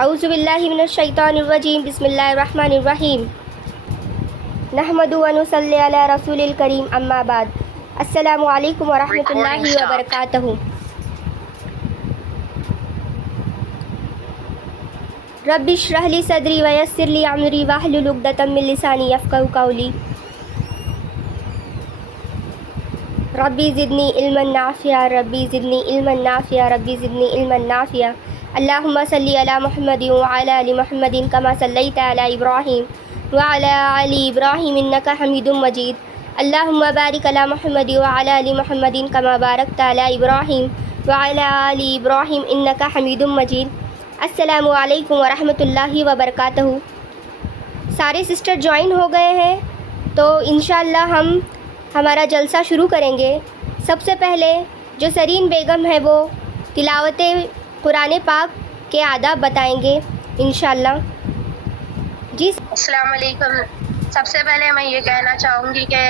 اعوذ باللہ من الشیطان الرجیم بسم اللہ الرحمن الرحیم نحمد و نصلی علی رسول الکریم اما بعد السلام علیکم ورحمۃ اللہ وبرکاتہ۔ رب اشرح لی صدری ویسر لی امری واحلل عقدۃ من لسانی یفقہوا قولی۔ ربی زدنی علما نافعا ربی زدنی علما نافعا ربی زدنی علما نافعا۔ اللہم صلی علی محمد وعلی آل محمد کما صلیت علی ابراہیم وعلی آل ابراہیم انک حمید مجید۔ اللہم بارک علی محمد وعلی آل محمد کما بارکت علی ابراہیم وعلی آل ابراہیم انک حمید مجید۔ السلام علیکم ورحمۃ اللہ وبرکاتہ۔ سارے سسٹر جوائن ہو گئے ہیں تو انشاءاللہ ہم ہمارا جلسہ شروع کریں گے۔ سب سے پہلے جو سرین بیگم ہے وہ تلاوت قرآن پاک کے آداب بتائیں گے انشاءاللہ۔ جی السلام علیکم۔ سب سے پہلے میں یہ کہنا چاہوں گی کہ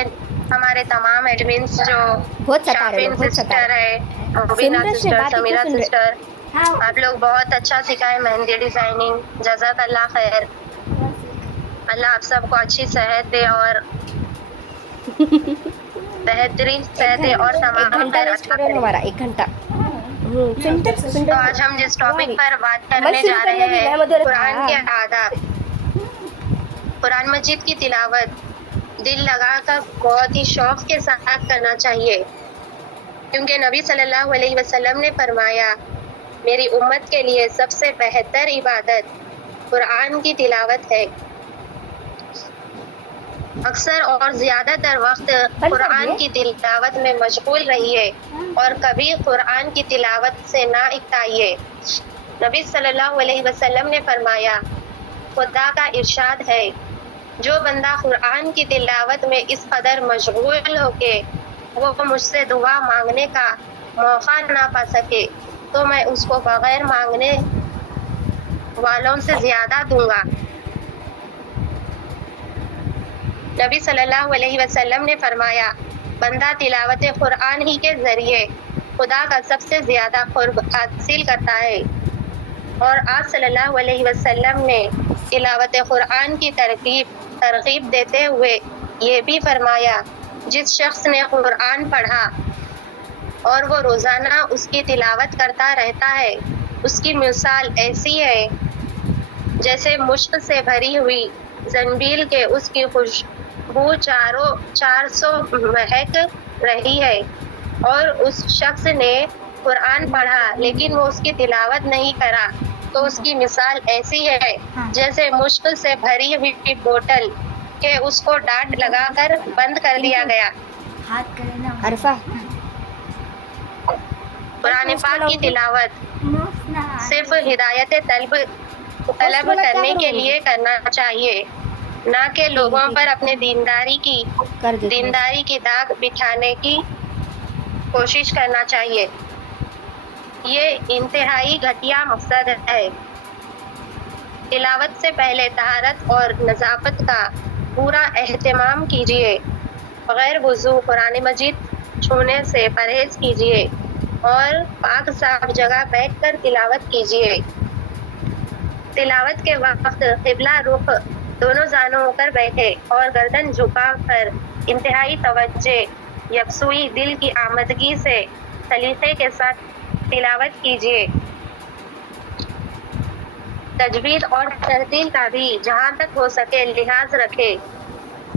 ہمارے تمام ایڈمنس جو شافین سسٹر ہے، مبینہ سسٹر، سمیرہ سسٹر، آپ لوگ بہت اچھا سکھائے مہندی ڈیزائننگ، جزاک اللہ خیر۔ اللہ آپ سب کو اچھی صحت دے اور بہترین صحت دے اور تمام خیر عطا کرے۔ ہمارا ایک گھنٹہ تو آج ہم جس ٹاپک پر بات کرنے جا رہے ہیں، قرآن کے آداب۔ قرآن مجید کی تلاوت دل لگا کر بہت ہی شوق کے ساتھ کرنا چاہیے، کیونکہ نبی صلی اللہ علیہ وسلم نے فرمایا، میری امت کے لیے سب سے بہتر عبادت قرآن کی تلاوت ہے۔ اکثر اور زیادہ تر وقت قرآن کی تلاوت میں مشغول رہیے اور کبھی قرآن کی تلاوت سے نہ اکتائیے۔ نبی صلی اللہ علیہ وسلم نے فرمایا، خدا کا ارشاد ہے، جو بندہ قرآن کی تلاوت میں اس قدر مشغول ہو کہ وہ مجھ سے دعا مانگنے کا موقع نہ پا سکے تو میں اس کو بغیر مانگنے والوں سے زیادہ دوں گا۔ نبی صلی اللہ علیہ وسلم نے فرمایا، بندہ تلاوت قرآن ہی کے ذریعے خدا کا سب سے زیادہ قرب حاصل کرتا ہے۔ اور آپ صلی اللہ علیہ وسلم نے تلاوت قرآن کی ترغیب دیتے ہوئے یہ بھی فرمایا، جس شخص نے قرآن پڑھا اور وہ روزانہ اس کی تلاوت کرتا رہتا ہے، اس کی مثال ایسی ہے جیسے مشک سے بھری ہوئی زنبیل کے اس کی خوشبو 400 مہک رہی ہے۔ اور اس شخص نے قرآن پڑھا لیکن وہ اس کی تلاوت نہیں کرا تو اس کی مثال ایسی ہے جیسے مشک سے بھری ہوئی بوتل کہ اس کو ڈانٹ لگا کر بند کر دیا گیا۔ عرفہ قرآن پاک کی تلاوت صرف ہدایت طلب کرنے کے لیے کرنا چاہیے، نہ کہ لوگوں پر اپنے دینداری کی داغ بٹھانے کی کوشش کرنا چاہیے۔ یہ انتہائی گھٹیا مقصد ہے۔ تلاوت سے پہلے طہارت اور نظافت کا پورا اہتمام کیجیے۔ بغیر وضو قرآن مجید چھونے سے پرہیز کیجیے اور پاک صاف جگہ بیٹھ کر تلاوت کیجیے۔ تلاوت کے وقت قبلہ رخ دونوں زانوں ہو کر بیٹھے اور گردن جھکا کر انتہائی توجہ، یکسوئی، دل کی آمادگی سے سلیقے کے ساتھ تلاوت کیجیے۔ تجوید اور ترتیل کا بھی جہاں تک ہو سکے لحاظ رکھے۔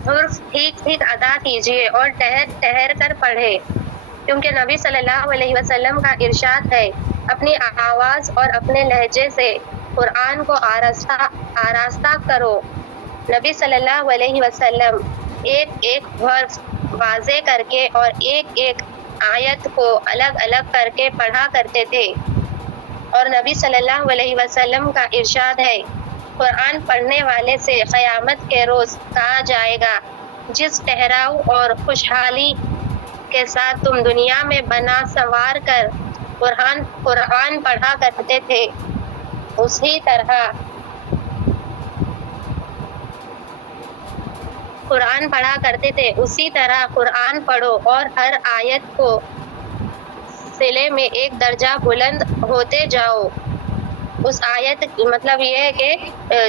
حرف ٹھیک ادا کیجیے اور ٹھہر کر پڑھے، کیونکہ نبی صلی اللہ علیہ وسلم کا ارشاد ہے، اپنی آواز اور اپنے لہجے سے قرآن کو آراستہ کرو۔ نبی صلی اللہ علیہ وسلم ایک حرف واضح کر کے اور ایک آیت کو الگ کر کے پڑھا کرتے تھے۔ اور نبی صلی اللہ علیہ وسلم کا ارشاد ہے، قرآن پڑھنے والے سے قیامت کے روز کہا جائے گا، جس ٹھہراؤ اور خوشحالی کے ساتھ تم دنیا میں بنا سنوار کر قرآن پڑھا کرتے تھے، اسی طرح قرآن پڑھو اور ہر آیت کو سلے میں ایک درجہ بلند ہوتے جاؤ۔ اس آیت مطلب یہ ہے کہ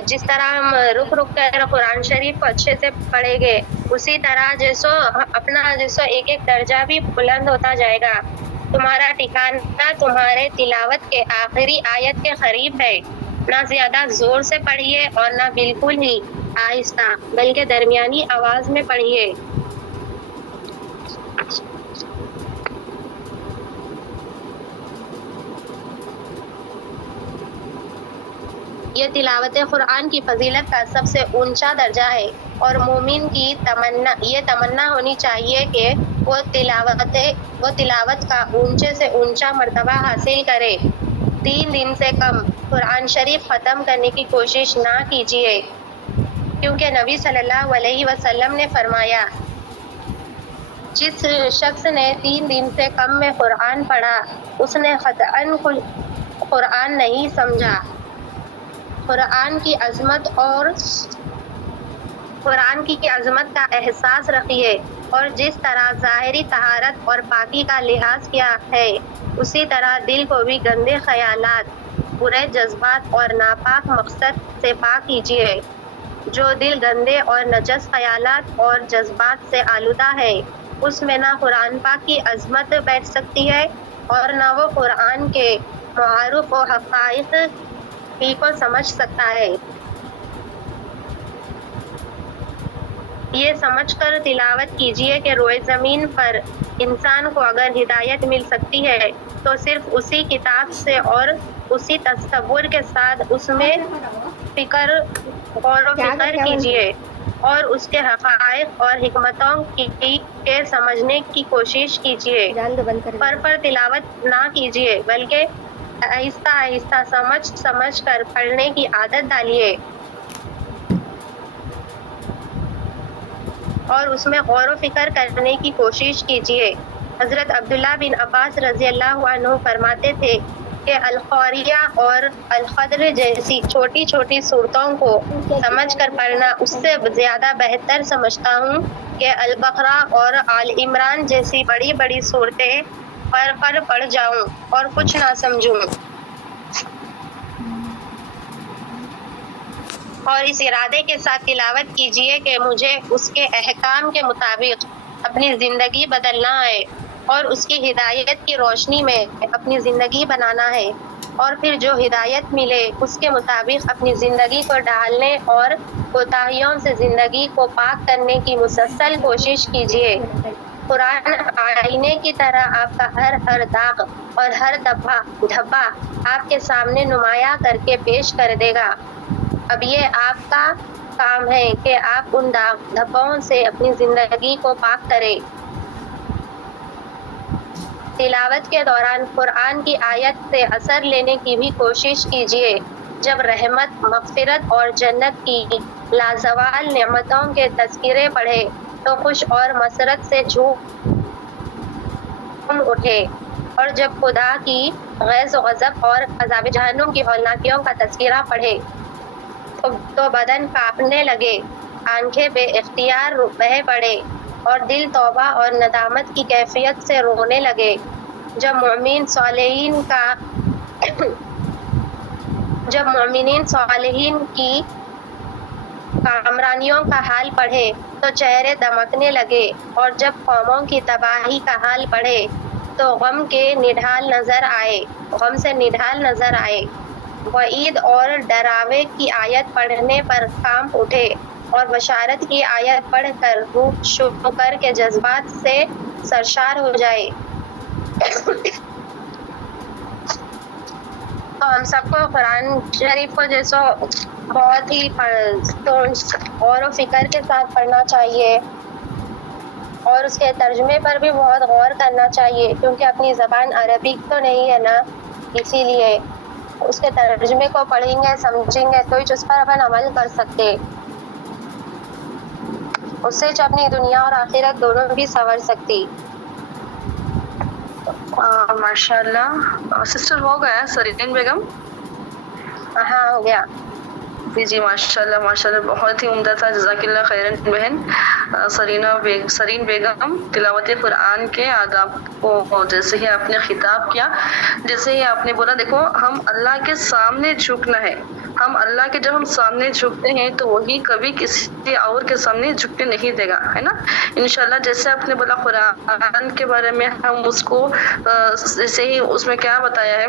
جس طرح ہم رک رک کر قرآن شریف کو اچھے سے پڑھیں گے اسی طرح اپنا ایک ایک درجہ بھی بلند ہوتا جائے گا. تمہارا ٹھکانہ تمہارے تلاوت کے آخری آیت کے قریب ہے. نہ زیادہ زور سے پڑھیے اور نہ بالکل ہی آہستہ بلکہ درمیانی آواز میں پڑھیے. یہ تلاوت قرآن کی فضیلت کا سب سے اونچا درجہ ہے اور مومن کی یہ تمنا ہونی چاہیے کہ وہ تلاوت کا اونچے سے اونچا مرتبہ حاصل کرے. 3 دن سے کم قرآن شریف ختم کرنے کی کوشش نہ کیجیے کیونکہ نبی صلی اللہ علیہ وسلم نے فرمایا جس شخص نے 3 دن سے کم میں قرآن پڑھا اس نے قطعاً قرآن نہیں سمجھا. قرآن کی عظمت کا احساس رکھیے اور جس طرح ظاہری طہارت اور پاکی کا لحاظ کیا ہے اسی طرح دل کو بھی گندے خیالات، برے جذبات اور ناپاک مقصد سے پاک کیجیے. جو دل گندے اور نجس خیالات اور جذبات سے آلودہ ہے اس میں نہ قرآن پاک کی عظمت بیٹھ سکتی ہے اور نہ وہ قرآن کے معارف و حقائق ہی کو سمجھ سکتا ہے. یہ سمجھ کر تلاوت کیجیے کہ روئے زمین پر انسان کو اگر ہدایت مل سکتی ہے تو صرف اسی کتاب سے اور اسی تصور کے ساتھ اس میں غور و فکر کیجیے اور اس کے حقائق اور حکمتوں کے سمجھنے کی کوشش کیجیے. پر تلاوت نہ کیجیے بلکہ آہستہ آہستہ سمجھ کر پڑھنے کی عادت ڈالیے اور اس میں غور و فکر کرنے کی کوشش کیجیے. حضرت عبداللہ بن عباس رضی اللہ عنہ فرماتے تھے کہ القاریہ اور القدر جیسی چھوٹی چھوٹی صورتوں کو سمجھ کر پڑھنا اس سے زیادہ بہتر سمجھتا ہوں کہ البقرہ اور آل عمران جیسی بڑی بڑی صورتیں پڑھ جاؤں اور کچھ نہ سمجھوں. اور اس ارادے کے ساتھ تلاوت کیجیے کہ مجھے اس کے احکام کے مطابق اپنی زندگی بدلنا ہے اور اس کی ہدایت کی روشنی میں اپنی زندگی بنانا ہے اور پھر جو ہدایت ملے اس کے مطابق اپنی زندگی کو ڈھالنے اور کوتاہیوں سے زندگی کو پاک کرنے کی مسلسل کوشش کیجیے. قرآن آئینے کی طرح آپ کا ہر داغ اور ہر دھبا آپ کے سامنے نمایاں کر کے پیش کر دے گا. اب یہ آپ کا کام ہے کہ آپ ان دھبوں سے اپنی زندگی کو پاک کریں. تلاوت کے دوران قرآن کی آیت سے اثر لینے کی بھی کوشش کیجیے. جب رحمت، مغفرت اور جنت کی لازوال نعمتوں کے تذکرے پڑھے تو خوش اور مسرت سے جھوم اٹھے اور جب خدا کی غیظ و غضب اور عذاب جہنم کی ہولناکیوں کا تذکرہ پڑھے تو بدن کانپنے لگے، آنکھیں بے اختیار بہہ پڑے اور دل توبہ اور ندامت کی کیفیت سے رونے لگے. جب مومنین صالحین کی کامرانیوں کا حال پڑھے تو چہرے دمکنے لگے اور جب قوموں کی تباہی کا حال پڑھے تو غم سے نڈھال نظر آئے. وعید اور ڈراوے کی آیت پڑھنے پر کانپ اٹھے اور بشارت کی آیت پڑھ کر روح شکر کے جذبات سے سرشار ہو جائے. تو ہم سب کو قرآن شریف کو جیسو بہت ہی غور و فکر کے ساتھ پڑھنا چاہیے اور اس کے ترجمے پر بھی بہت غور کرنا چاہیے کیونکہ اپنی زبان عربی تو نہیں ہے نا، اسی لیے اس کے ترجمے کو پڑھیں گے سمجھیں گے تو اس پر اپن عمل کر سکتے، اس سے اپنی دنیا اور آخرت دونوں بھی سنور سکتی. ماشاء اللہ. سسٹر ہو گیا سرین بیگم؟ ہاں ہو گیا. جی ماشاءاللہ بہت ہی عمدہ تھا. جزاک اللہ خیرن بہن. سرین بیگم تلاوت قرآن کے آداب کو جیسے ہی آپ نے خطاب کیا، جیسے ہی آپ نے بولا دیکھو ہم اللہ کے سامنے جھکنا ہے. ہم اللہ کے جب ہم سامنے جھکتے ہیں تو وہی کبھی کسی اور کے سامنے جھکنے نہیں دے گا، ہے نا. انشاءاللہ جیسے آپ نے بولا قرآن کے بارے میں ہم اس کو جیسے ہی اس میں کیا بتایا ہے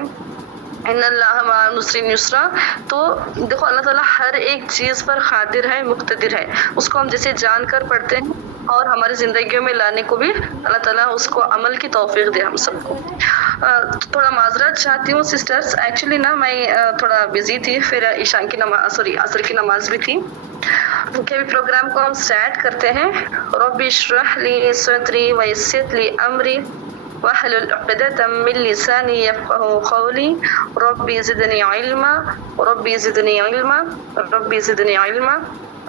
ان اللہ مع العسر یسرا، تو دیکھو اللہ تعالیٰ ہر ایک چیز پر قادر ہے، مقتدر ہے. اس کو ہم جیسے جان کر پڑھتے ہیں اور ہماری زندگیوں میں لانے کو بھی اللہ تعالیٰ اس کو عمل کی توفیق دے ہم سب کو. تھوڑا معذرت چاہتی ہوں سسٹرز، ایکچولی نا میں تھوڑا بزی تھی، پھر عشاء کی نماز عصر کی نماز بھی تھی. اوکے ابھی پروگرام کو ہم سٹارٹ کرتے ہیں. رب اشرح لی صدری ویسر لی امری واحلل عقدۃ من لسانی یفقهوا قولی ربی زدنی علما ربی زدنی علما ربی زدنی علما.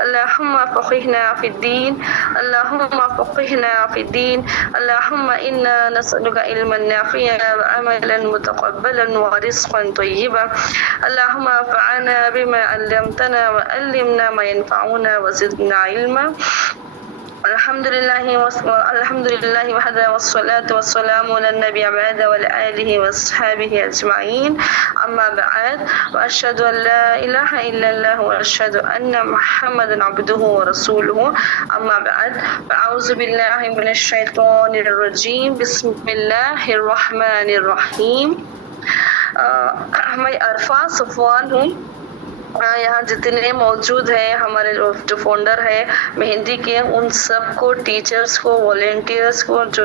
اللهم فقهنا في الدين اللهم فقهنا في الدين اللهم إنا نسألك علما نافعا وعملا متقبلا ورزقا طيبا. اللهم انفعنا بما علمتنا وعلمنا ما ينفعنا وزدنا علما. الحمد لله وحده والصلاة والسلام على النبي بعد وعلى آله وأصحابه أجمعين. أما بعد وأشهد أن لا إله إلا الله وأشهد أن محمدا عبده ورسوله. أما بعد أعوذ بالله من الشيطان الرجيم. بسم الله الرحمن الرحيم. میں عرفہ صفوان ہوں. یہاں جتنے موجود ہیں ہمارے جو فاؤنڈر ہے مہندی کے، ان سب کو، ٹیچرز کو، والنٹیئرز کو، جو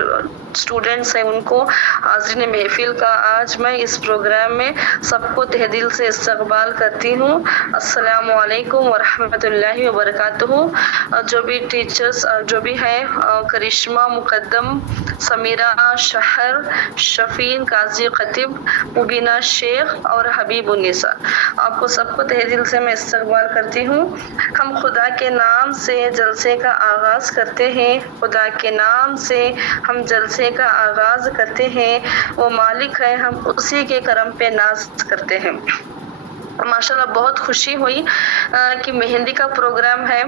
اسٹوڈنٹس ہیں ان کو، حاضرین محفل کا آج میں اس پروگرام میں سب کو تہ دل سے استقبال کرتی ہوں. السلام علیکم ورحمۃ اللہ وبرکاتہ. جو بھی ٹیچرز جو بھی ہیں، کرشمہ، مقدم، سمیرہ، شہر، شفین، قاضی خطیب، مبینہ شیخ اور حبیب النساء، آپ کو سب کو تہ دل سے میں استقبال کرتی ہوں. ہم خدا کے نام سے جلسے کا آغاز کرتے ہیں. خدا کے نام سے ہم جلسے کا آغاز کرتے ہیں. وہ مالک ہے، ہم اسی کے کرم پہ ناز کرتے ہیں. ماشاءاللہ بہت خوشی ہوئی کہ مہندی کا پروگرام ہے.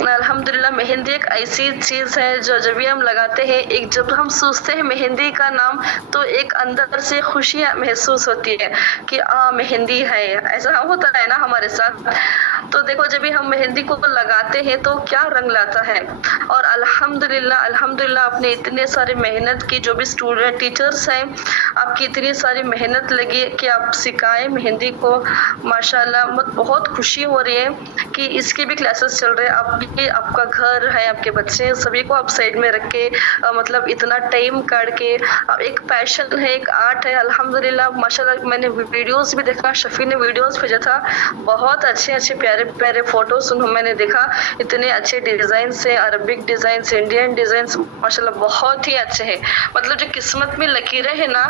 الحمدللہ مہندی ایک ایسی چیز ہے جو جب بھی ہم لگاتے ہیں، ایک جب ہم سوچتے ہیں مہندی کا نام تو ایک اندر سے خوشی محسوس ہوتی ہے کہ مہندی ہے. ایسا ہوتا ہے نا ہمارے ساتھ. تو دیکھو جب بھی ہم مہندی کو لگاتے ہیں تو کیا رنگ لاتا ہے. اور الحمدللہ آپ نے اتنے سارے محنت کی، جو بھی اسٹوڈنٹ ٹیچرس ہیں آپ کی اتنی ساری محنت لگی کہ آپ سکھائیں مہندی کو. ماشاءاللہ بہت خوشی ہو رہی ہے کہ اس کے بھی کلاسز چل رہے ہیں. آپ کا گھر ہے، آپ کے بچے ہیں، سبھی کو آپ سائڈ میں رکھ کے مطلب اتنا ٹائم کاٹ کے ایک پیشن ہے، ایک آرٹ ہے. الحمدللہ ماشاءاللہ میں نے ویڈیوز بھی دیکھا، شفیع نے ویڈیوز بھیجا تھا، بہت اچھے پیارے فوٹوز میں نے دیکھا. اتنے اچھے ڈیزائنس ہیں، عربک ڈیزائنس، انڈین ڈیزائنس، ماشاءاللہ بہت ہی اچھے ہیں. مطلب جو قسمت میں لکیریں ہیں نا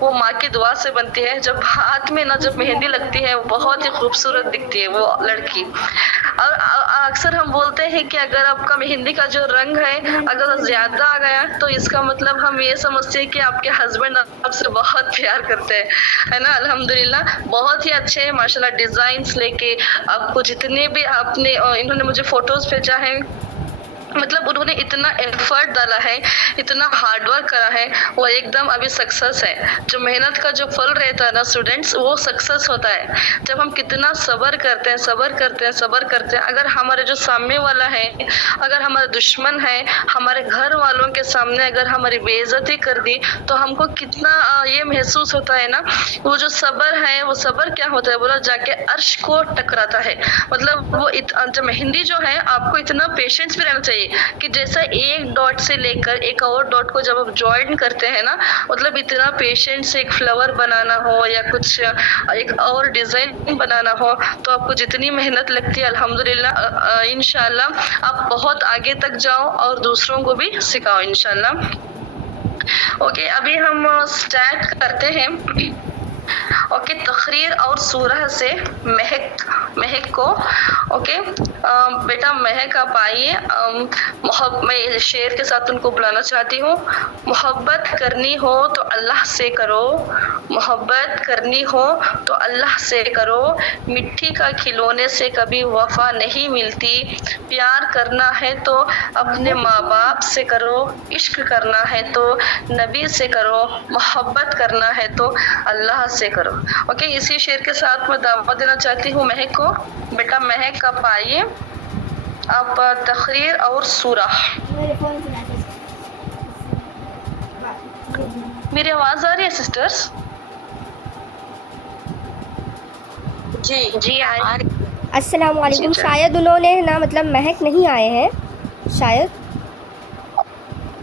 وہ ماں کی دعا سے بنتی ہے. جب ہاتھ میں نا جب مہندی لگتی ہے وہ بہت ہی خوبصورت دکھتی ہے وہ لڑکی. اور اکثر ہم بولتے ہیں کہ اگر آپ کا مہندی کا جو رنگ ہے اگر زیادہ آ گیا تو اس کا مطلب ہم یہ سمجھتے ہیں کہ آپ کے ہسبینڈ آپ سے بہت پیار کرتے ہیں، ہے نا. الحمدللہ بہت ہی اچھے ماشاءاللہ ڈیزائنس لے کے آپ کو جتنے بھی آپ نے انہوں نے مجھے فوٹوز بھیجا ہے، مطلب انہوں نے اتنا ایفرٹ ڈالا ہے، اتنا ہارڈ ورک کرا ہے، وہ ایک دم ابھی سکسیس ہے. جو محنت کا جو پھل رہتا ہے نا اسٹوڈنٹس، وہ سکسیس ہوتا ہے جب ہم کتنا صبر کرتے ہیں. اگر ہمارے جو سامنے والا ہے، اگر ہمارا دشمن ہے، ہمارے گھر والوں کے سامنے اگر ہماری بے عزتی کر دی تو ہم کو کتنا یہ محسوس ہوتا ہے نا. وہ جو صبر ہے، وہ صبر کیا ہوتا ہے بولا، جا کے عرش کو ٹکراتا ہے. مطلب وہ جو مہندی جو ہے آپ کو اتنا پیشنس بھی رہنا چاہیے کہ جیسا ایک ڈاٹ سے لے کر ایک اور ڈاٹ کو جب آپ جوائن کرتے ہیں نا، مطلب اتنا پیشنس سے ایک فلاور بنانا ہو یا کچھ ایک اور ڈیزائن بنانا ہو تو آپ کو جتنی محنت لگتی ہے الحمدللہ انشاءاللہ آپ بہت آگے تک جاؤ اور دوسروں کو بھی سکھاؤ انشاءاللہ. اوکے ابھی ہم سٹارٹ کرتے ہیں. اوکے تقریر اور سورہ سے مہک کو اوکے بیٹا مہک آپ آئیے. میں شعر کے ساتھ ان کو بلانا چاہتی ہوں. محبت کرنی ہو تو اللہ سے کرو, محبت کرنی ہو تو اللہ سے کرو, مٹی کا کھلونے سے کبھی وفا نہیں ملتی, پیار کرنا ہے تو اپنے ماں باپ سے کرو, عشق کرنا ہے تو نبی سے کرو, محبت کرنا ہے تو اللہ سے کرو. اوکے اسی شعر کے ساتھ میں دعوت دینا چاہتی ہوں مہک کو. بیٹا مہک آپ آئیے, آپ تقریر اور سورہ. میری آواز آ رہی ہے سسٹرس؟ جی السلام علیکم. جی. شاید انہوں نے نا مطلب مہک نہیں آئے ہیں, شاید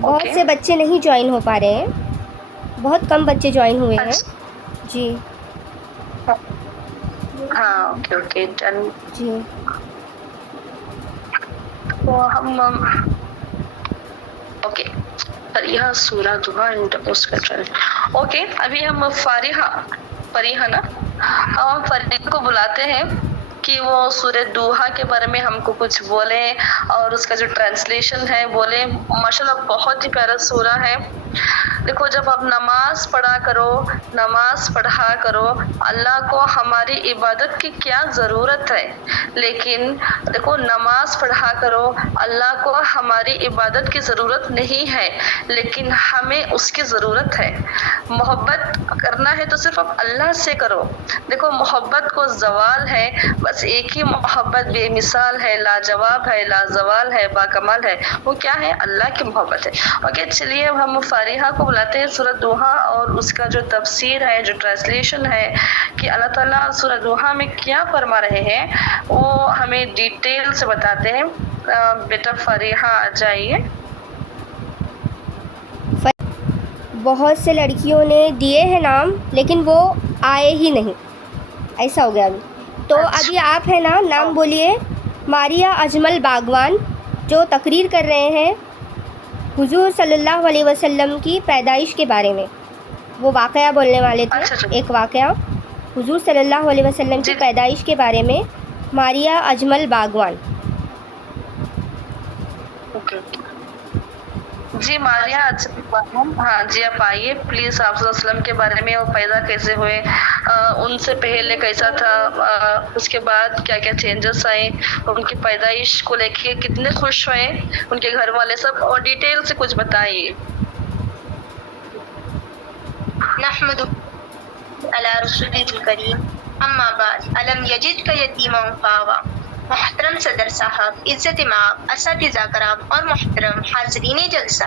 بہت سے بچے نہیں جوائن ہو پا رہے ہیں, بہت کم بچے جوائن ہوئے ہیں. جی ہاں اوکے ڈن. جی تو ہم اوکے فریحہ سورہ دعا اینڈ اس کا ٹرن. اوکے ابھی ہم فریحہ نا ہم فریحہ کو بلاتے ہیں کہ وہ سورہ دوحہ کے بارے میں ہم کو کچھ بولیں اور اس کا جو ٹرانسلیشن ہے بولیں. ماشاءاللہ بہت ہی پیارا سورہ ہے. دیکھو جب آپ نماز پڑھا کرو اللہ کو ہماری عبادت کی کیا ضرورت ہے, لیکن دیکھو نماز پڑھا کرو اللہ کو ہماری عبادت کی ضرورت نہیں ہے, لیکن ہمیں اس کی ضرورت ہے. محبت کرنا ہے تو صرف آپ اللہ سے کرو. دیکھو محبت کو زوال ہے, بس ایک ہی محبت بے مثال ہے, لاجواب ہے, لازوال ہے, باکمال ہے. وہ کیا ہے؟ اللہ کی محبت ہے. اوکے چلیے اب ہم فریحہ کو بلاتے ہیں. سورہ دوحہ اور اس کا جو تفسیر ہے, جو ٹرانسلیشن ہے کہ اللہ تعالیٰ سورہ دوحہ میں کیا فرما رہے ہیں وہ ہمیں ڈیٹیل سے بتاتے ہیں. بیٹا فریحہ آ جائیے. بہت سے لڑکیوں نے دیے ہیں نام لیکن وہ آئے ہی نہیں, ایسا ہو گیا ابھی. تو ابھی آپ ہے نا نام بولیے. ماریہ اجمل باغوان جو تقریر کر رہے ہیں حضور صلی اللہ علیہ وسلم کی پیدائش کے بارے میں, وہ واقعہ بولنے والے تھے. ایک واقعہ حضور صلی اللہ علیہ وسلم کی پیدائش کے بارے میں. ماریہ اجمل باغوان. جی ماریہ ہاں جی آپ آئیے پلیز. آپ صلی اللہ علیہ وسلم کے بارے میں وہ پیدا کیسے ہوئے, ان سے پہلے کیسا تھا, اس کے بعد کیا کیا چینجز آئے, ان کی پیدائش کو لے کے کتنے خوش ہوئے ان کے گھر والے, سب اور ڈیٹیل سے کچھ بتائیے. نحمد علی رسول الکریم اما بعد علم یجد کا یتیما فاوا. محترم صدر صاحب, عزت مآب, اساتذہ کرام اور محترم حاضرین جلسہ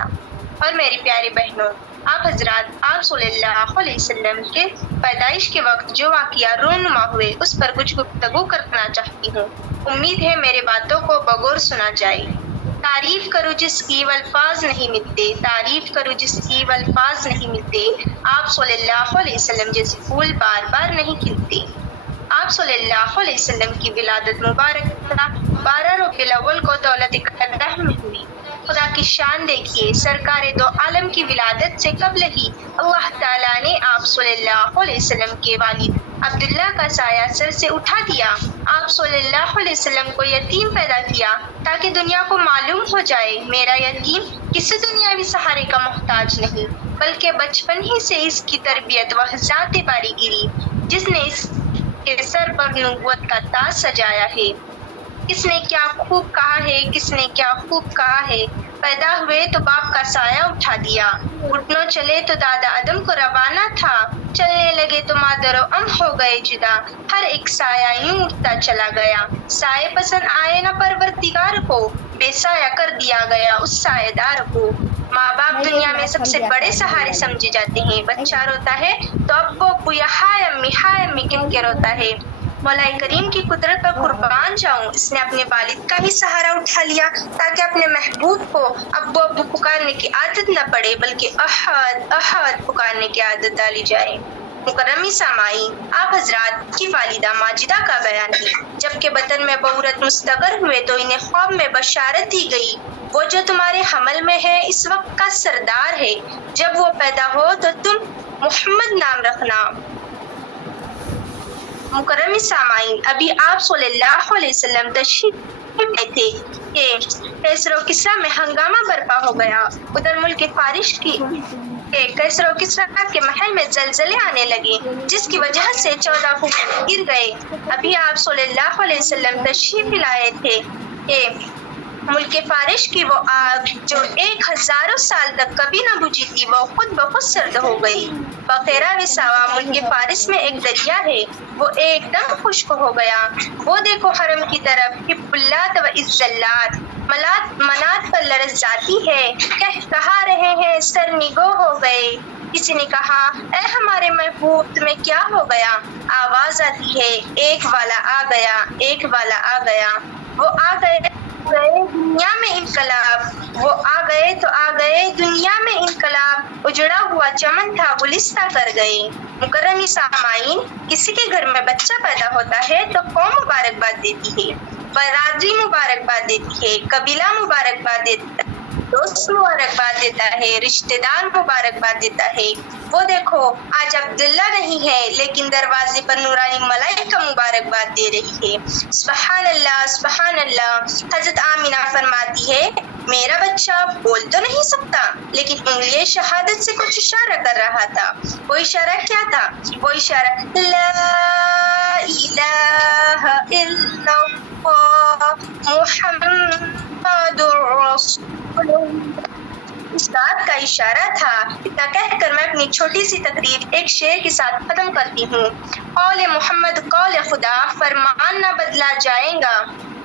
اور میری پیاری بہنوں, آپ حضرات آپ صلی اللہ علیہ وسلم کے پیدائش کے وقت جو واقعہ رونما ہوئے اس پر کچھ گفتگو کرنا چاہتی ہوں. امید ہے میرے باتوں کو بغور سنا جائے. تعریف کرو جس کی الفاظ نہیں ملتے, تعریف کرو جس کی الفاظ نہیں ملتے. آپ صلی اللہ علیہ وسلم جیسے پھول بار بار نہیں کھلتے. آپ صلی اللہ علیہ وسلم کی ولادت مبارک 12 ربیع الاول کو دولت قدح میں ہوئی. خدا کی شان دیکھیے, سرکار دو عالم کی ولادت سے قبل ہی اللہ تعالیٰ نے آپ صلی اللہ علیہ وسلم کے والد عبداللہ کا سایہ سر سے اٹھا دیا. آپ صلی اللہ علیہ وسلم کو یتیم پیدا کیا تاکہ دنیا کو معلوم ہو جائے میرا یتیم کسی دنیاوی سہارے کا محتاج نہیں, بلکہ بچپن ہی سے اس کی تربیت وہ ذات باری گری جس نے اس کے سر پر نبوت کا تاج سجایا ہے. کس نے کیا خوب کہا ہے, کس نے کیا خوب کہا ہے. پیدا ہوئے تو باپ کا سایہ اٹھا دیا, گھٹنوں چلے تو دادا آدم کو روانہ تھا, چلنے لگے تو مادر و ام ہو گئے جدا. ہر ایک سایہ یوں اٹھتا چلا گیا, سائے پسند آئے نہ پروردگار کو, بے سایہ کر دیا گیا اس سایہ دار کو. ماں باپ دنیا میں سب سے بڑے سہارے سمجھے جاتے ہیں. بچہ روتا ہے تو ابو یا ہائے امی کہہ کے روتا ہے. مولا کریم کی قدرت پر قربان جاؤں, اس نے اپنے والد کا ہی سہارا اٹھا لیا تاکہ اپنے محبوب کو ابو پکارنے کی عادت نہ پڑے بلکہ احد احد پکارنے کی عادت ڈالی جائے. مکرمی سامعین, آپ حضرات کی والدہ ماجدہ کا بیان ہے. جبکہ بطن میں بعورت مستقر ہوئے تو انہیں خواب میں بشارت دی گئی, وہ جو تمہارے حمل میں ہے اس وقت کا سردار ہے. جب وہ پیدا ہو تو تم محمد نام رکھنا. مکرم سامعین، ابھی آپ صلی اللہ علیہ وسلم تشریف لائے تھے کہ کیسر و کسریٰ میں ہنگامہ برپا ہو گیا۔ ادھر ملک فارس کی کیسر و کسریٰ کے محل میں زلزلے آنے لگے، جس کی وجہ سے 14 پھوپھے گر گئے۔ ابھی آپ صلی اللہ علیہ وسلم تشریف لائے تھے کہ ملک فارس کی وہ آگ جو 1000 سال تک کبھی نہ بجھی تھی، وہ خود بخود سرد ہو گئی۔ بقیرہ وساوا ملک فارس میں ایک دریا ہے، وہ ایک دم خشک ہو گیا۔ وہ دیکھو حرم کی طرف حب اللات و عزلات منات پر لرز جاتی ہے، کہا رہے ہیں سرنگو ہو گئے۔ کسی نے کہا اے ہمارے محبوب تمہیں کیا ہو گیا؟ آواز آتی ہے ایک والا آ گیا، ایک والا آ گیا۔ وہ آ گئے دنیا میں انقلاب، وہ آ گئے تو آ گئے دنیا میں انقلاب، اجڑا ہوا چمن تھا گلستہ کر گئے۔ مکرمی سامعین، کسی کے گھر میں بچہ پیدا ہوتا ہے تو قوم مبارکباد دیتی ہے، برادری مبارکباد دیتی ہے، قبیلہ مبارکباد دیتا ہے، دوست مبارکباد دیتا ہے، رشتہ دار مبارکباد دیتا ہے۔ وہ دیکھو آج عبداللہ نہیں ہے، لیکن دروازے پر نورانی ملائکہ مبارکباد دے رہی ہے۔ سبحان اللہ، سبحان اللہ۔ حضرت آمینہ فرماتی ہے میرا بچہ بول تو نہیں سکتا، لیکن انگلیاں شہادت سے کچھ اشارہ کر رہا تھا۔ وہ اشارہ کیا تھا؟ وہ اشارہ لا الہ الا اللہ محمد رسول اللہ، اس بات کا اشارہ تھا۔ اتنا کہہ کر میں اپنی چھوٹی سی تقریر ایک شعر کے ساتھ ختم کرتی ہوں۔ قول محمد قول خدا، فرمان نہ بدلا جائے گا۔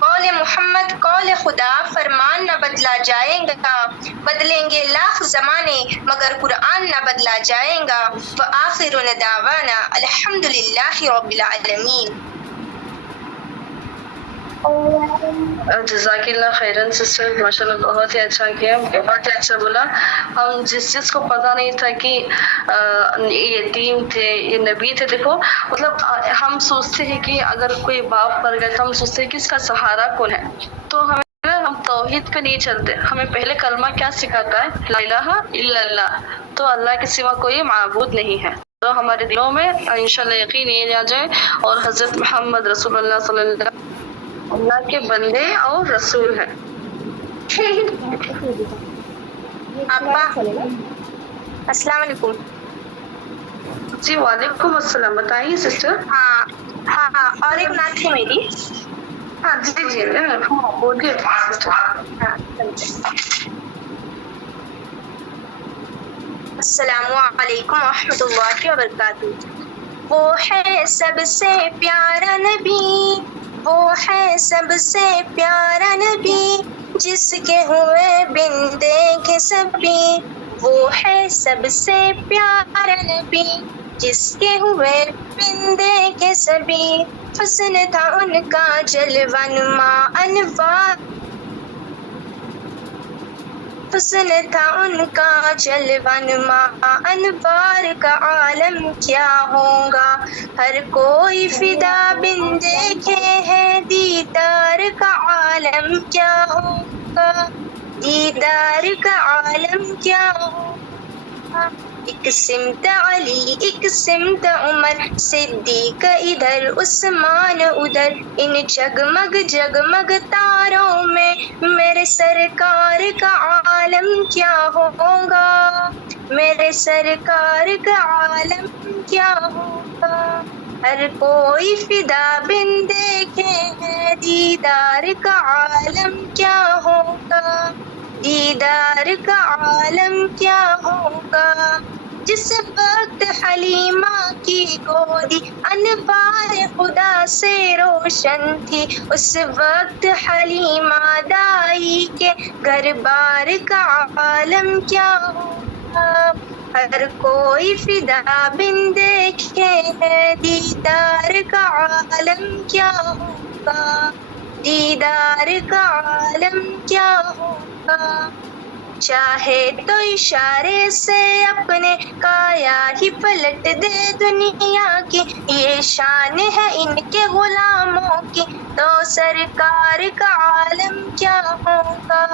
قول محمد قول خدا، فرمان نہ بدلا جائے گا۔ بدلیں گے لاکھ زمانے مگر قرآن نہ بدلا جائے گا۔ وآخر دعوانا الحمدللہ رب العالمین۔ جزاک اللہ خیرن سسٹر، ماشاء اللہ بہت ہی اچھا کیا، بہت ہی اچھا بولا۔ ہم جس چیز کو پتہ نہیں تھا کہ یہ یتیم تھے، یہ نبی تھے، دیکھو مطلب ہم سوچتے ہیں کہ اگر کوئی باپ مر گیا تو ہم سوچتے ہیں کہ اس کا سہارا کون ہے، تو ہم توحید پہ نہیں چلتے۔ ہمیں پہلے کلمہ کیا سکھاتا ہے؟ لا الہ الا اللہ، تو اللہ کے سوا کوئی معبود نہیں ہے۔ تو ہمارے دلوں میں انشاءاللہ یقین یہ آ جائے اور حضرت محمد رسول اللہ صلی اللہ کے بندے اور رسول ہیں۔ ابا السلام علیکم۔ جی وعلیکم السلام، بتائیے سسٹر۔ ہاں اور ایک نعت تھی میری۔ ہاں جی جی بولیے سسٹر۔ السلام علیکم ورحمۃ اللہ وبرکاتہ۔ وہ ہے سب سے پیارا نبی، وہ ہے سب سے پیارا نبی، جس کے ہوئے بن دیکھے سبھی۔ وہ ہے سب سے پیارا نبی، جس کے ہوئے بن دیکھے سبھی۔ حسن تھا ان کا جلوہ نما انوار، حسن تھا ان کا جلوہ نما انوار کا عالم کیا ہوگا۔ ہر کوئی فدا بن دیکھے ہے، دیدار کا عالم کیا ہوگا، دیدار کا عالم کیا ہوگا۔ ایک سمت علی ایک سمت عمر، صدیق ادھر عثمان ادھر، ان جگمگ جگمگ تاروں میں میرے سرکار کا عالم کیا ہوگا، میرے سرکار کا عالم کیا ہوگا۔ ہر کوئی فدا بن دیکھے ہے، دیدار کا عالم کیا ہوگا، دیدار کا عالم کیا ہوگا۔ جس وقت حلیمہ کی گودی انوار خدا سے روشن تھی، اس وقت حلیمہ دائی کے گھر بار کا عالم کیا ہوگا۔ ہر کوئی فدا بن دیکھے ہے، دیدار کا عالم کیا ہوگا، دیدار کا عالم کیا ہوگا۔ چاہے تو اشارے سے اپنے کایا ہی پلٹ دے دنیا کی، یہ شان ہے ان کے غلاموں کی، تو سرکار کا عالم کیا ہوگا،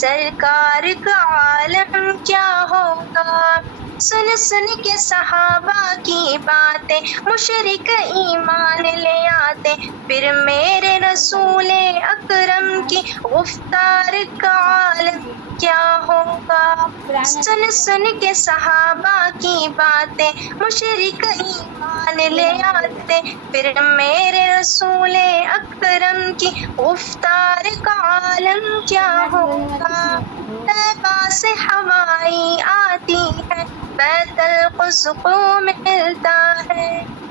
سرکار کا عالم کیا ہوگا۔ سن سن کے صحابہ کی باتیں مشرک ایمان لے آتے، پھر میرے رسول اکرم کی گفتار کا عالم کیا ہوگا۔ سن سن کے صحابہ کی باتیں مشرک ایمان لے آتے، پھر میرے رسول اکرم کی گفتار کا عالم کیا ہوگا۔ طیبہ سے ہوائی آتی ہے، بیت القدس کو ملتا ہے،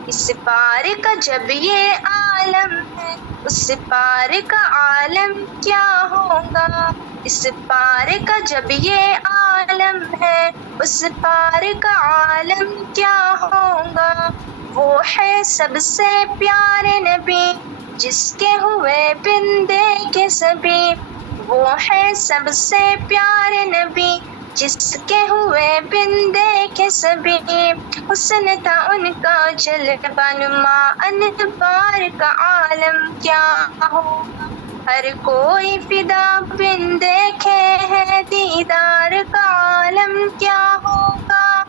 اس پار کا جب یہ عالم ہے، اس پار کا عالم کیا ہوگا۔ اس پار کا جب یہ عالم ہے، اس پار کا عالم کیا ہوگا۔ وہ ہے سب سے پیارے نبی، جس کے ہوئے بندے کے سبھی، وہ ہے سب سے پیارے نبی، جس کے ہوئے بندے کے سبھی، حسن تھا ان کا جلوہ نما، انوار کا عالم کیا ہوگا۔ ہر کوئی فدا بن دیکھے ہے، دیدار کا عالم کیا ہوگا،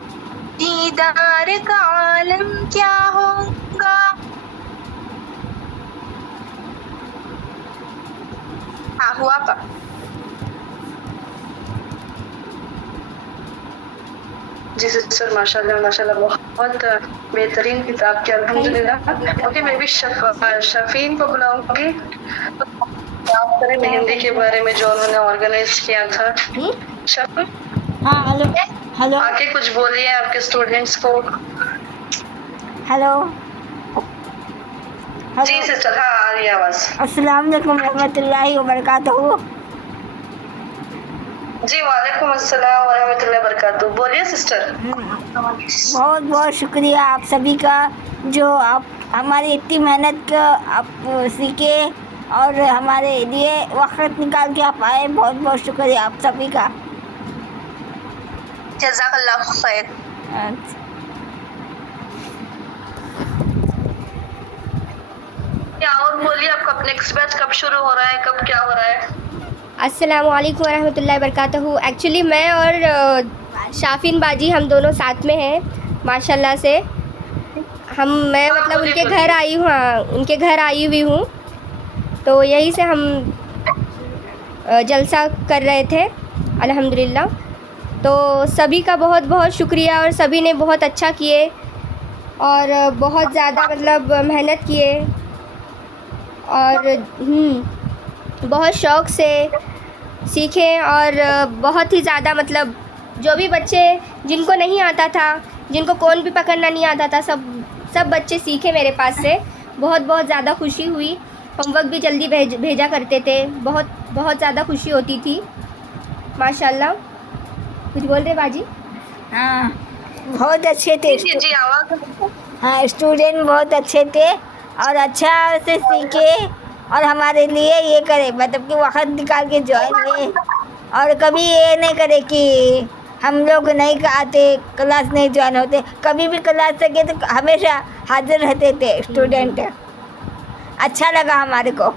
دیدار کا عالم کیا ہوگا۔ ہوا پا جی سسٹر، ماشاء اللہ بہت بہترین کتاب کی الحمدللہ۔ اوکے، میں بھی شفین کو بلاؤں گی بات کریں مہندی کے بارے میں جو انہوں نے آرگنائز کیا تھا۔ شفین، ہاں ہلو آ کے کچھ بولیے آپ کے اسٹوڈینٹس کو۔ ہلو جی سسٹر، ہاں آ رہی ہے آواز۔ السلام علیکم ورحمۃ اللہ وبرکاتہ۔ جی وعلیکم السلام ورحمۃ اللہ وبرکاتہ، بولیے سسٹر۔ بہت بہت شکریہ آپ سبھی کا، جو آپ ہماری اتنی محنت کا آپ سیکھے اور ہمارے لیے وقت نکال کے آپ آئے، بہت بہت شکریہ آپ سبھی کا۔ جزاک اللہ خیر۔ اور بولیے آپ کا نیکسٹ بیچ کب شروع ہو رہا ہے، کب کیا ہو رہا ہے؟ السلام علیکم ورحمۃ اللہ وبرکاتہ۔ ایکچولی میں اور شافین باجی ہم دونوں ساتھ میں ہیں ماشاء اللہ سے۔ میں مطلب ان کے گھر آئی ہوں، ہاں ان کے گھر آئی ہوئی ہوں، تو یہی سے ہم جلسہ کر رہے تھے الحمدللہ۔ تو سبھی کا بہت بہت شکریہ، اور سبھی نے بہت اچھا کیے اور بہت زیادہ مطلب محنت کیے، اور بہت شوق سے سیکھیں، اور بہت ہی زیادہ مطلب جو بھی بچے جن کو نہیں آتا تھا، جن کو کون بھی پکڑنا نہیں آتا تھا، سب بچے سیکھے میرے پاس سے۔ بہت بہت زیادہ خوشی ہوئی، ہوم ورک بھی جلدی بھیجا کرتے تھے، بہت زیادہ خوشی ہوتی تھی ماشاء اللہ۔ کچھ بول رہے باجی؟ ہاں بہت اچھے تھے، جی آواز۔ ہاں اسٹوڈنٹ بہت اچھے تھے اور اچھا سے سیکھے، اور ہمارے لیے یہ کرے مطلب کہ وقت نکال کے جوائن ہوئے، اور کبھی یہ نہیں کرے کہ ہم لوگ نہیں آتے کلاس نہیں جوائن ہوتے، کبھی بھی کلاس سکے تو ہمیشہ حاضر رہتے تھے اسٹوڈنٹ۔ اچھا لگا ہمارے کو۔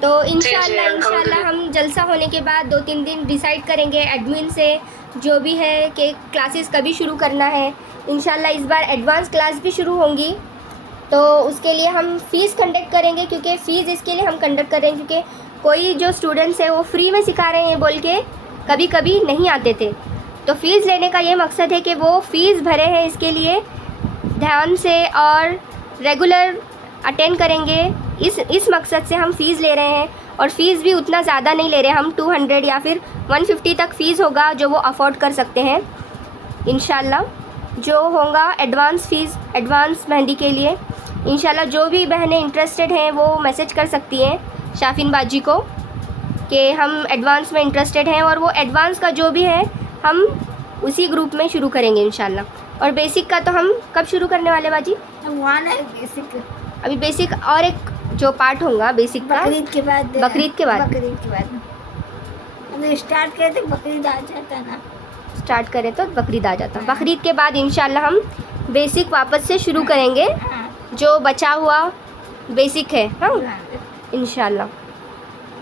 تو انشاءاللہ ہم جلسہ ہونے کے بعد 2-3 دن ڈیسائیڈ کریں گے ایڈمن سے جو بھی ہے کہ کلاسز کبھی شروع کرنا ہے۔ انشاءاللہ اس بار ایڈوانس کلاس بھی شروع ہوں گی، تو اس کے لیے ہم فیس کنڈکٹ کریں گے، کیونکہ فیس اس کے لیے ہم کنڈکٹ کر رہے ہیں کیونکہ کوئی جو اسٹوڈنٹس ہیں وہ فری میں سکھا رہے ہیں بول کے کبھی کبھی نہیں آتے تھے، تو فیس لینے کا یہ مقصد ہے کہ وہ فیس بھرے ہیں، اس کے لیے دھیان سے اور ریگولر اٹینڈ کریں گے، اس مقصد سے ہم فیس لے رہے ہیں۔ اور فیس بھی اتنا زیادہ نہیں لے رہے، ہم 200 یا پھر 150 تک فیس ہوگا جو وہ افورڈ کر سکتے ہیں انشاءاللہ۔ جو ہوگا ایڈوانس فیس، ایڈوانس مہندی کے لیے انشاءاللہ جو بھی بہنیں انٹرسٹڈ ہیں وہ میسج کر سکتی ہیں شافین باجی کو کہ ہم ایڈوانس میں انٹرسٹڈ ہیں، اور وہ ایڈوانس کا جو بھی ہے ہم اسی گروپ میں شروع کریں گے انشاءاللہ۔ اور بیسک کا تو ہم کب شروع کرنے والے باجی؟ ابھی بیسک اور ایک جو پارٹ ہوگا بیسک کا بقرعید کے بعد، بقرعید کے بعد ابھی اسٹارٹ کرے تو بقرعید آ جاتا نا، اسٹارٹ کریں تو بقرعید آ جاتا۔ بقرعید کے بعد انشاءاللہ ہم بیسک واپس سے شروع کریں گے، جو بچا ہوا بیسک ہے، ہاں انشاءاللہ۔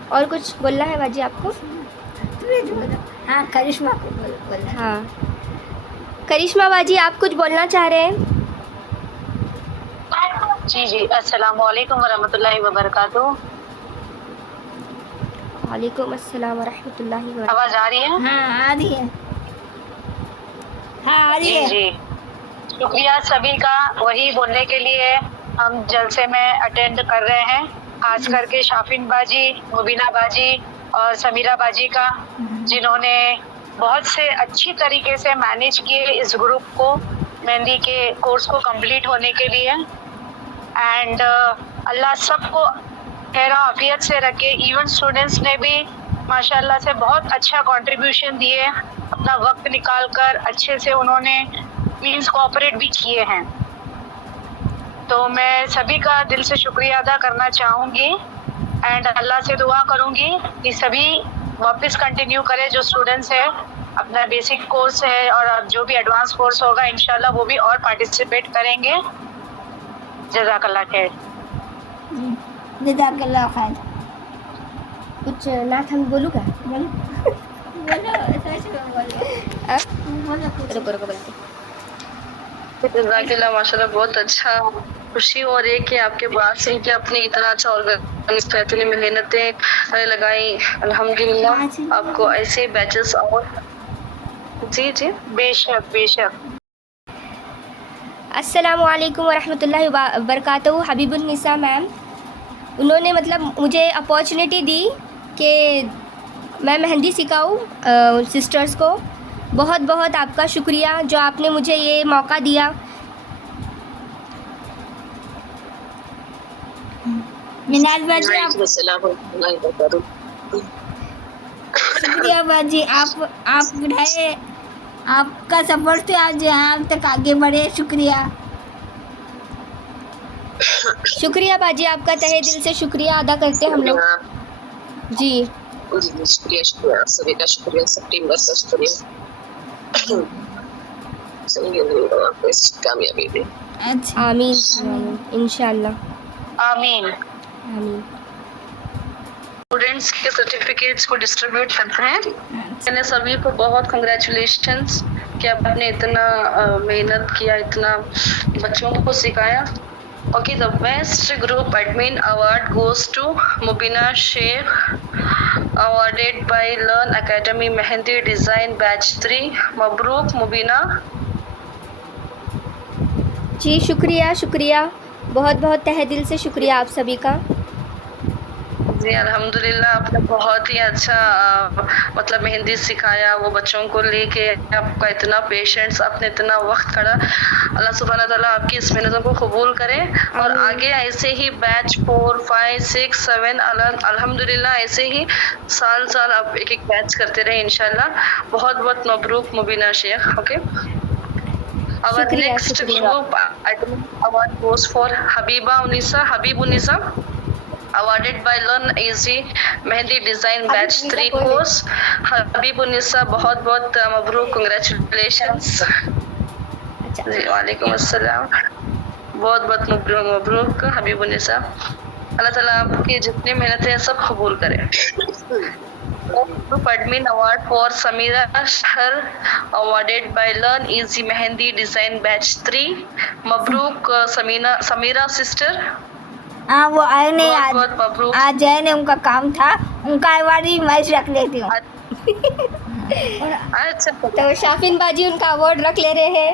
اور کچھ بولنا ہے باجی آپ کو؟ ہاں کرشمہ کو بولنا۔ ہاں کرشمہ باجی آپ کچھ بولنا چاہ رہے ہیں؟ جی السلام علیکم ورحمۃ اللہ وبرکاتہ. وعلیکم السلام ورحمۃ اللہ وبرکاتہ. آواز آ رہی ہے؟ ہاں آ رہی ہے. ہاں آ رہی ہے. جی شکریہ سبھی کا وہی بولنے کے لیے ہم جلسے میں اٹینڈ کر رہے ہیں، خاص کر کے شافین باجی، مبینہ باجی اور سمیرہ باجی کا، جنہوں نے بہت سے اچھی طریقے سے مینیج کیے اس گروپ کو مہندی کے کورس کو کمپلیٹ ہونے کے لیے. اینڈ اللہ سب کو خیر و عافیت سے رکھے. ایون اسٹوڈینٹس نے بھی ماشاء اللہ سے بہت اچھا کنٹریبیوشن دیے، اپنا وقت نکال کر اچھے سے انہوں نے مینس کوآپریٹ بھی کیے ہیں. تو میں سبھی کا دل سے شکریہ ادا کرنا چاہوں گی اینڈ اللہ سے دعا کروں گی کہ سبھی واپس کنٹینیو کرے. جو اسٹوڈینٹس ہے اپنا بیسک کورس ہے اور جو بھی ایڈوانس کورس ہوگا انشاءاللہ وہ بھی اور پارٹیسپیٹ کریں گے. جزاک اللہ خیر. جزاک اللہ خیر. کچھ نعت ہم بولوں گا؟ رکو بولتے. جزاک اللہ، ماشاء اللہ بہت اچھا. خوشی ہو رہی ہے کہ آپ کے بات سے کہ اپنی اتنا اچھا آرگنائز اتنی محنتیں لگائی. الحمدللہ آپ کو ایسے بیچز اور جی بے شک. السلام علیکم ورحمۃ اللہ وبرکاتہ. حبیب النساء میم، انہوں نے مطلب مجھے اپارچونیٹی دی کہ میں مہندی سکھاؤں سسٹرز کو. بہت بہت آپ کا شکریہ جو آپ نے مجھے یہ موقع دیا. منال باجی آپ السلام علیکم. شکریہ باجی، آپ بڑھائے، آپ کا سپورٹ سے آپ جہاں تک آگے بڑھے. شکریہ باجی، آپ کا تہہ دل سے شکریہ ادا کرتے ہم لوگ. جی شکریہ سبھی کا شکریہ، سب ٹیم ورک کا شکریہ. کامیابی دے. اچھا آمین انشاءاللہ آمین. اسٹوڈینٹس کے سرٹیفکیٹس کو ڈسٹریبیوٹ کرتے ہیں. میں نے سبھی کو بہت کنگریچولیشنس کہ آپ نے اتنا محنت کیا، اتنا بچوں کو سکھایا. Okay, the best group admin award goes to Mubina Sheikh, awarded by Learn Academy Mehendi Design Batch 3. مبروک مبینہ. جی شکریہ، بہت تہہ دل سے شکریہ آپ سبھی کا. جی الحمدللہ، آپ نے بہت ہی اچھا مطلب مہندی سکھایا. وہ بچوں کو لے کے آپ کا اتنا پیشنس، آپ نے اتنا وقت کھڑا. اللہ سبحانہ تعالیٰ آپ کی اس محنتوں کو قبول کرے اور آگے ایسے ہی بیچ 4, 5, 6, 7 الحمدللہ ایسے ہی سال آپ ایک بیچ کرتے رہے انشاءاللہ. بہت مبروک مبینہ شیخ. Okay, our next group award goes for حبیب النساء awarded by Learn Easy Mehendi Design Batch 3 course. حبیب النساء بہت مبروک، کنگریچولیشنس. جی وعلیکم السلام. بہت مبروک حبیب النساء. اللہ تعالیٰ آپ کی جتنی محنت ہے سب قبول کرے. Group Admin Award for Samira Shahar, awarded by Learn Easy Mehendi Design Batch 3. مبروک سمیرہ سسٹر. ہاں وہ آئے نہیں، بہت مبروک. آج آئے نہیں، ان کا کام تھا. ان کا ایوارڈ بھی میں رکھ لیتی ہوں. اچھا تو شافین باجی ان کا ایوارڈ رکھ لے رہے ہیں.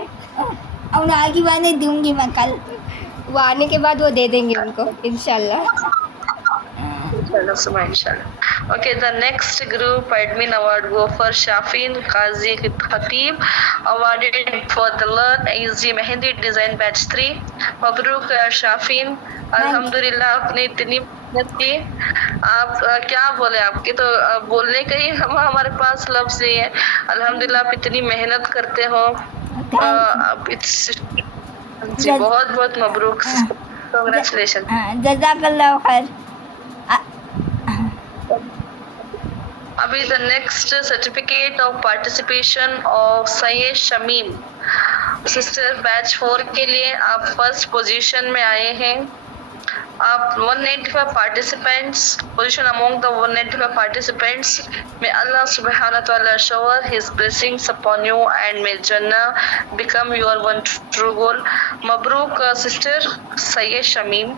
اور آگے بعد دوں گی میں کل. وہ آنے کے بعد وہ دے دیں گے ان کو انشاءاللہ. Okay, the next group admin award go for Shafin Qazi Khatib, awarded for the Learn Easy Mehendi Design Batch 3. مبروک شافین. الحمدللہ آپ نے اتنی محنت کی. آپ کیا بولے، آپ کے تو بولنے کا ہی ہمارے پاس لفظ نہیں ہے. الحمدللہ آپ اتنی محنت کرتے ہو. جی بہت مبروک، کنگریچولیشن. جزاک اللہ خیر. ابھی the next certificate of participation of Syed Shamim sister batch 4 کے لیے آپ فرسٹ پوزیشن میں آئے ہیں. Up 195 participants, position among the 195 participants. May Allah subhanahu wa ta'ala shower his blessings upon you and may Jannah become your one true goal. Mabruk sister Sayyed Shamim.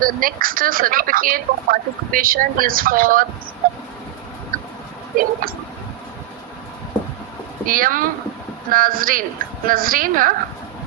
The next certificate of participation is for Nazreen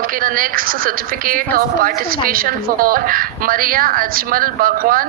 Okay, the next certificate of participation for Maria Ajmal Bhagwan.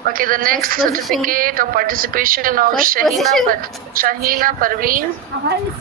Okay, the next certificate of participation of Shahina Parveen.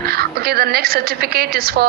Okay, the next certificate is for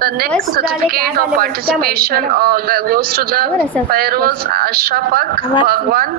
The next certificate of participation goes to the Fairoz Ashfaq Bhagwan.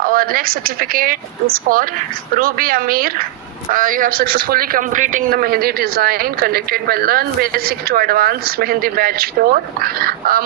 Our next certificate is for Ruby Amir. You have successfully completing the Mehendi design conducted by Learn Basic to Advanced Mehendi Batch 4.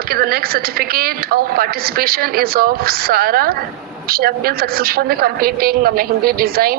Okay, the next certificate of participation is of Sara. She has been successfully completing the Mehendi design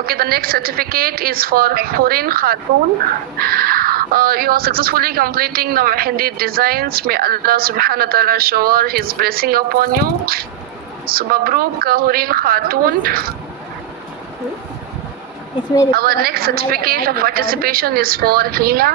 Okay, the next certificate is for Hurin Khatun. You are successfully completing the Mehndi designs. May Allah subhanahu wa ta'ala shower his blessing upon you. So, Mabruk Hurin Khatun. Our next certificate of participation is for Hina.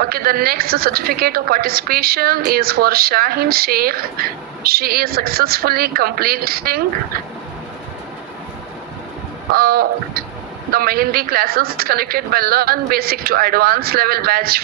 Okay, the next certificate of participation is for Shahin Sheikh. She is successfully completing the Mehndi classes conducted by Learn Basic to Advanced Level Batch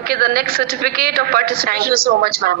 Okay, the next certificate of participation. Thank you so much, ma'am.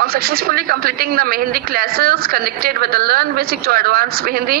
on successfully completing the Mehndi classes conducted with the Learn Basic to Advanced Mehndi.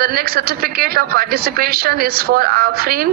The next certificate of participation is for Afreen.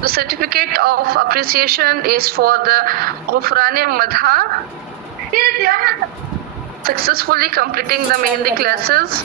The certificate of appreciation is for the Ghufran Madha. Successfully completing the Mehndi classes.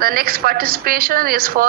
The next participation is for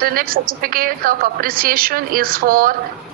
The next certificate of appreciation is for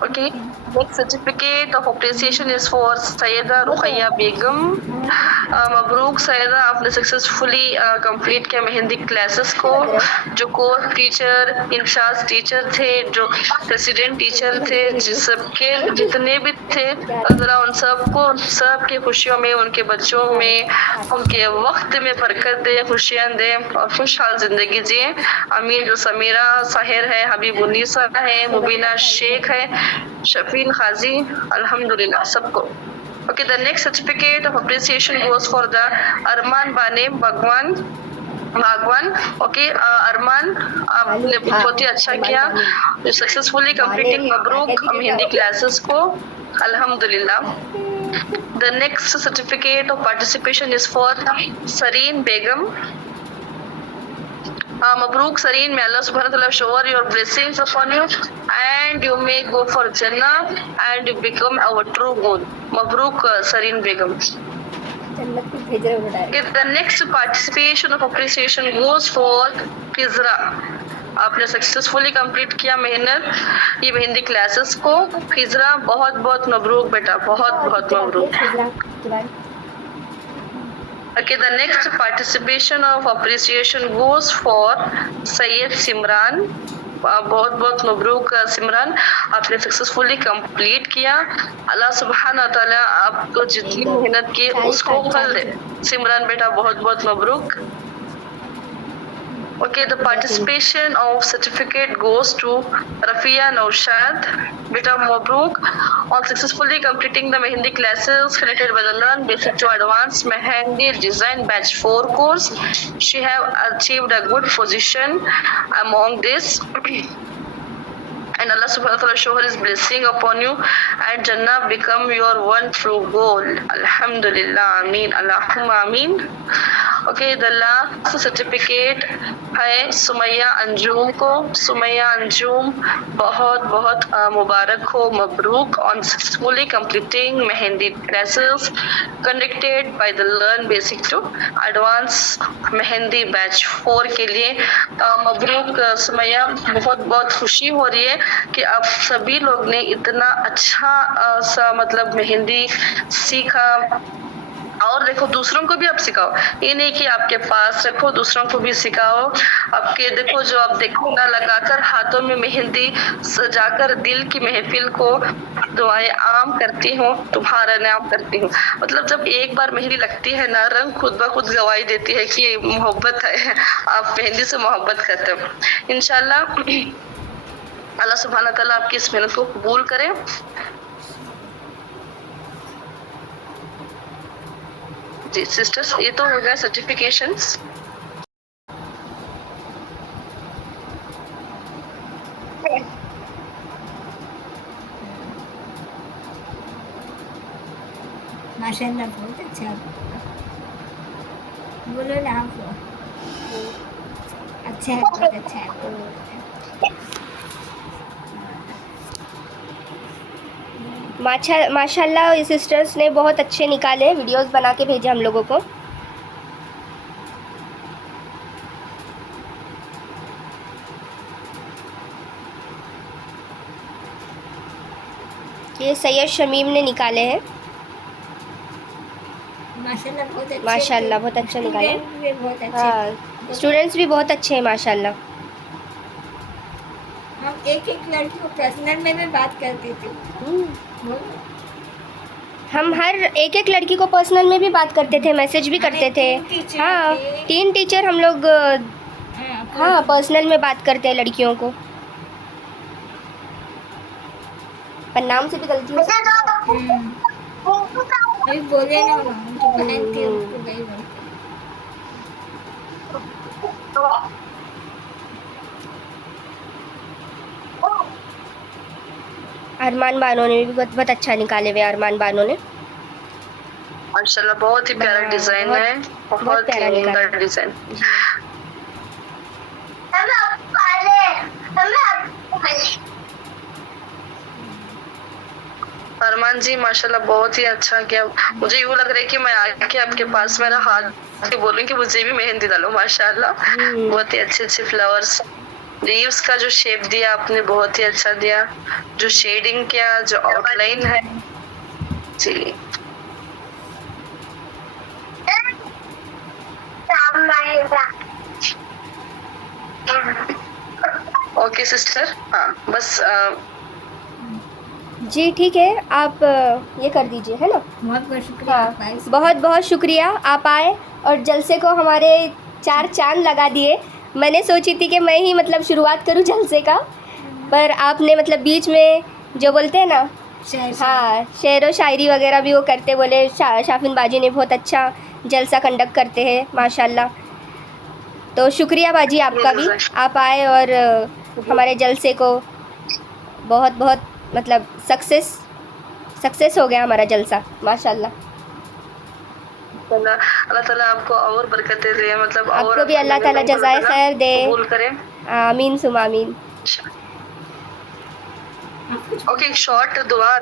Okay, next certificate of appreciation is for Sayyida Ruqayya Begum. مبروک سیدہ, آپ نے successfully complete کیا مہندی classes کو. جو کور teacher, انشاء teacher تھے, جو president teacher تھے, سب کے جتنے بھی تھے, ذرا ان سب کو سب کی خوشیوں میں, ان کے بچوں میں, ان کے وقت میں برکت دے, خوشیاں دے اور خوشحال زندگی جیے. امین. جو سمیرہ ساحر ہے, حبیب النساء ہے, مبینہ شیخ ہے, شفین قاضی, الحمدللہ سب کو. Okay, the next certificate of appreciation goes for the Arman Bane Bhagwan. Okay, Arman, آپ نے بہت ہی اچھا کیا, سکسیزفلی کمپلیٹنگ مبروک مہندی کلاسز کو, الحمدللہ. The next certificate of participation is for Sareen Begum. Mabruk Sareen, may Allah subhanahu wa ta'ala shower your blessings upon you and you may go for Jannah and you become our true goal. Mabruk Sareen Begum. Okay, the next participation of appreciation goes for Khizra. آپ نے successfully complete کیا محنت یہ مہندی classes کو. خزرا بہت بہت مبروک بیٹا, بہت بہت مبروک. Okay, the next participation of appreciation goes for سید سمران. بہت بہت مبروک سمران, آپ نے سکسیزفلی کمپلیٹ کیا. اللہ سبحانہ تعالیٰ آپ کو جتنی محنت کی اس کو پھل دے. سمران بیٹا بہت بہت مبروک. Okay, the participation of certificate goes to Rafia Naushad. Beta Mabruk on successfully completing the Mehendi classes connected by the Learn Basic to Advanced Mehendi Design Batch 4 course. She have achieved a good position among this. And Allah subhanahu wa ta'ala show his blessing upon you and Jannah become your one true goal. Alhamdulillah. Ameen. Allahumma ameen. Okay, the last certificate ہے سمیہ انجوم کو. سمیہ انجوم بہت بہت مبارک ہو, مبروک on successfully completing mehndi classes conducted by the Learn Basic to Advanced mehndi Batch 4 کے لیے. مبروک سمیہ, بہت بہت خوشی ہو رہی ہے کہ آپ سبھی لوگ نے اتنا اچھا سا مطلب مہندی سیکھا. اور دیکھو دوسروں کو بھی آپ سکھاؤ, یہ نہیں کہ آپ کے پاس رکھو, دوسروں کو بھی سکھاؤ. آپ کے دیکھو جو آپ دیکھو نہ لگا کر ہاتھوں میں مہندی سجا کر دل کی محفل کو دعائیں عام کرتی ہوں, تمہارا نام کرتی ہوں. مطلب جب ایک بار مہندی لگتی ہے نا, رنگ خود بخود گواہی دیتی ہے کہ محبت ہے, آپ مہندی سے محبت کرتے ہو. انشاءاللہ اللہ سبحانہ تعالیٰ آپ کی اس محنت کو قبول کرے. جی سسٹرس, یہ تو ہو گیا سرٹیفکیشنس. ماشاء اللہ بہت اچھا. بولو نا آپ کو, اچھا ہے, بہت اچھا ہے. ماشاء اللہ سسٹرس نے بہت اچھے نکالے, ویڈیوز بنا کے بھیجے ہم لوگوں کو. یہ سید شمیم نے نکالے ہیں. ماشاء اللہ بہت اچھا نکالے. ہاں, اسٹوڈنٹس بھی بہت اچھے ہیں ماشاء اللہ. ہم ایک ایک لڑکی کو پرسنل میں بات کرتے تھے. ہم ہر ایک ایک لڑکی کو پرسنل میں بھی بات کرتے تھے, میسج بھی کرتے تھے. ہاں 3 ٹیچر ہم لوگ ہاں پرسنل میں بات کرتے ہیں لڑکیوں کو. پر نام سے بھی غلطی ہو سکتی ہے. بولے نا بہن تھی اس کو گئی بولتے. ارمان بانو نے بھی بہت اچھا نکالے ہوئے. ارمان بانو نے ماشاءاللہ بہت ہی پیارا ڈیزائن ہے, بہت پیارا عمدہ ڈیزائن. ارمان جی ماشاءاللہ بہت ہی اچھا کیا. مجھے یوں لگ رہا ہے کہ میں آ کے آپ کے پاس میرا ہاتھ بولوں کہ مجھے بھی مہندی ڈالو. ماشاءاللہ بہت ہی اچھے اچھے فلاورس, لیوز کا جو شیپ دیا آپ نے بہت ہی اچھا دیا, جو شیڈنگ کیا, جو آؤٹ لائن ہے. جی اوکے سسٹر. ہاں بس جی ٹھیک ہے، آپ یہ کر دیجیے، ہے نا. بہت بہت شکریہ ہاں آپ آئے. بہت بہت شکریہ آپ آئے اور جلسے کو ہمارے 4 چاند لگا دیے. میں نے سوچی تھی کہ میں ہی مطلب شروعات کروں جلسے کا، پر آپ نے مطلب بیچ میں جو بولتے ہیں نا، ہاں شعر و شاعری وغیرہ بھی وہ کرتے، بولے شافین باجی نے بہت اچھا جلسہ کنڈکٹ کرتے ہیں ماشاء اللہ. تو شکریہ باجی آپ کا بھی، آپ آئے اور ہمارے جلسے کو بہت بہت مطلب سکسیس ہو گیا ہمارا جلسہ ماشاء اللہ. اللہ تعالیٰ آپ کو اور برکتیں دے، مطلب آپ اور کو بھی اللہ تعالیٰ جزائے خیر دے. قبول کرے. آمین ثم آمین. اوکے ایک شارٹ دعا،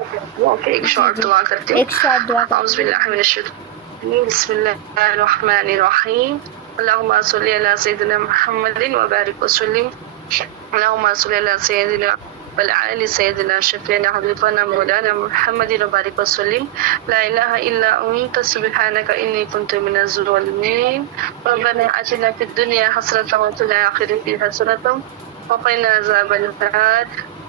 اوکے ایک شارٹ دعا کرتی ہوں. ایک شارٹ دعا اعوذ باللہ من الشیطان، بسم اللہ الرحمن الرحیم. اللہم صلی علی سیدنا محمد وبارک وسلم. اللہم صلی علی سیدنا والآل سیدنا شفیعنا حبیبنا مولانا محمد وبارک وسلم. لا الہ الا انت سبحانک انی کنت من الظالمین. ربنا آتنا فی الدنیا حسنة وفی الآخرة حسنة وقنا عذاب النار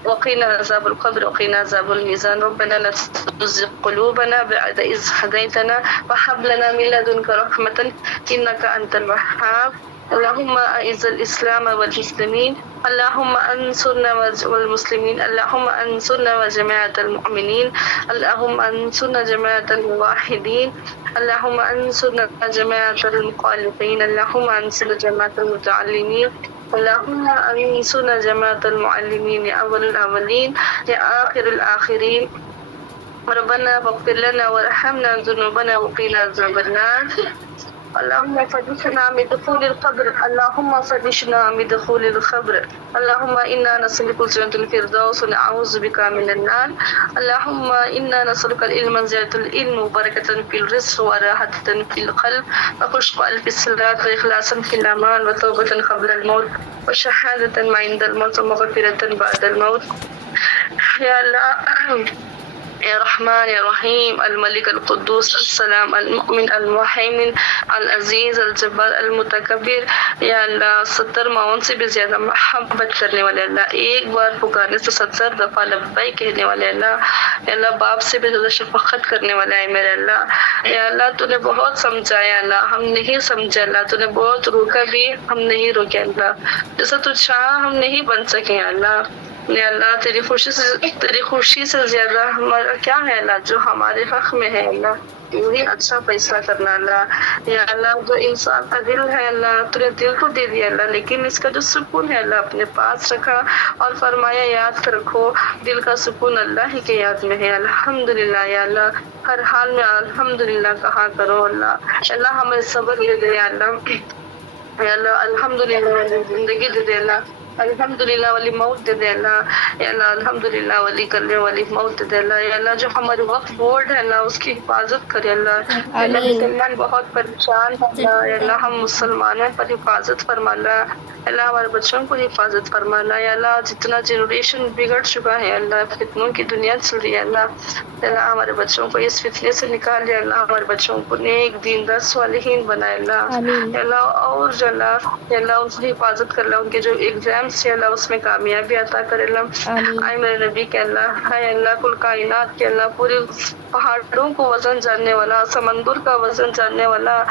وقنا عذاب القبر وقنا عذاب الميزان. ربنا لا تزغ قلوبنا بعد إذ هديتنا وهب لنا من لدنك رحمة إنك أنت الوهاب. اللهم أعز الإسلام والمسلمين، اللهم أنصرنا والمسلمين، اللهم أنصرنا وجماعة المؤمنين، اللهم أنصرنا جماعة الموحدين، اللهم أنصرنا جماعة المخالفين، اللهم أنصر جماعة المتعلمين، اللهم أنصرنا جماعة المعلمين يا أول الأولين يا آخر الآخرين. ربنا فاغفر لنا وارحمنا ذنوبنا وقنا عذاب النار. اللهم فرجنا من دخول القبر، اللهم فرجنا من دخول القبر. اللهم إنا نسألك جنة الفردوس ونعوذ بك من النار. اللهم إنا نسألك العلم زيادة العلم وبركة في الرزق وراحة في القلب وخشوعا في الصلاة وإخلاصا في الأعمال وتوبة قبل الموت وشهادة ما عند الموت ومغفرة بعد الموت. يا الله يا رحمن يا رحيم الملك القدوس السلام المؤمن المهيمن العزیز الجبار المتکبر. یا اللہ 70 معاون سے بھی زیادہ محبت کرنے والے اللہ، ایک بار پکارنے سے 70 دفعہ لبیک کہنے والے اللہ. یا اللہ باپ سے بھی زیادہ شفقت کرنے والا ہے میرے اللہ. یا اللہ تو نے بہت سمجھایا اللہ، ہم نہیں سمجھے اللہ. تو نے بہت روکا بھی، ہم نہیں روکے اللہ. جیسا تو چاہا ہم نہیں بن سکے اللہ. یا اللہ تیری خوشی سے زیادہ ہمارا کیا ہے اللہ جو ہمارے حق میں ہے اللہ. وہی اچھا فیصلہ کرنا اللہ. یا اللہ جو انسان کا دل ہے اللہ، تو نے دل کو دے دیا اللہ، لیکن اس کا جو سکون ہے اللہ اپنے پاس رکھا اور فرمایا یاد رکھو دل کا سکون اللہ ہی کے یاد میں ہے. الحمدللہ یا اللہ ہر حال میں الحمدللہ کہا کرو اللہ. اللہ ہمیں صبر دے دے اللہ. یا اللہ الحمدللہ والی زندگی دے دے اللہ، الحمدللہ والی موت دے دے اللہ. یا اللہ الحمدللہ والی کرنے والی موت دے دے اللہ. یا اللہ جو ہمارے وقت بورڈ ہے اللہ اس کی حفاظت کرے اللہ. یا اللہ مسلمان بہت پریشان ہے اللہ. یا اللہ ہم مسلمانوں پر حفاظت فرما اللہ. اللہ ہمارے بچوں کو حفاظت فرما اللہ. یا اللہ جتنا جنریشن بگڑ چکا ہے اللہ، فتنوں کی دنیا چل رہی ہے اللہ. یا اللہ ہمارے بچوں کو اس فتنے سے نکال یا اللہ. ہمارے بچوں کو نیک دیندار صالحین بنائے اللہ. یا اللہ اور جو اللہ یا اللہ ان کی حفاظت کر اللہ، ان کے جو ایگزام سے اللہ اس میں کامیابی عطا کر اللہ. آئے میرے نبی کے اللہ، ہے اللہ کل کائنات کے اللہ، پورے پہاڑوں کو وزن جاننے والا، سمندر کا وزن جاننے والا،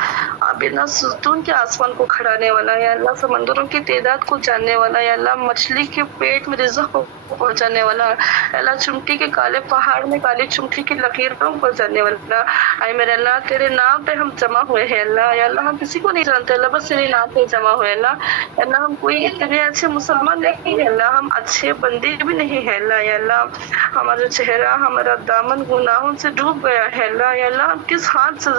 بنا ستون کے آسمان کو کھڑانے والا. یا اللہ سمندروں کی تعداد کو جاننے والا. یا اللہ مچھلی کے پیٹ میں رزق کو پہنچانے والا. یا اللہ چمٹی کے کالے پہاڑ میں کالی چمٹی کی لکیروں کو جاننے والا. آئے میرے اللہ تیرے نام پہ ہم جمع ہوئے ہیں اللہ. یا اللہ ہم کسی کو نہیں جانتے اللہ، بس تیرے نام پہ جمع ہوئے اللہ. یا اللہ ہم کوئی اتنے اچھے مسلمان نہیں ہے اللہ، ہم اچھے بندے بھی نہیں ہے اللہ. یا اللہ ہمارا چہرہ ہمارا دامن گناہوں سے ڈوب گیا ہے اللہ. یا اللہ ہم کس ہاتھ سے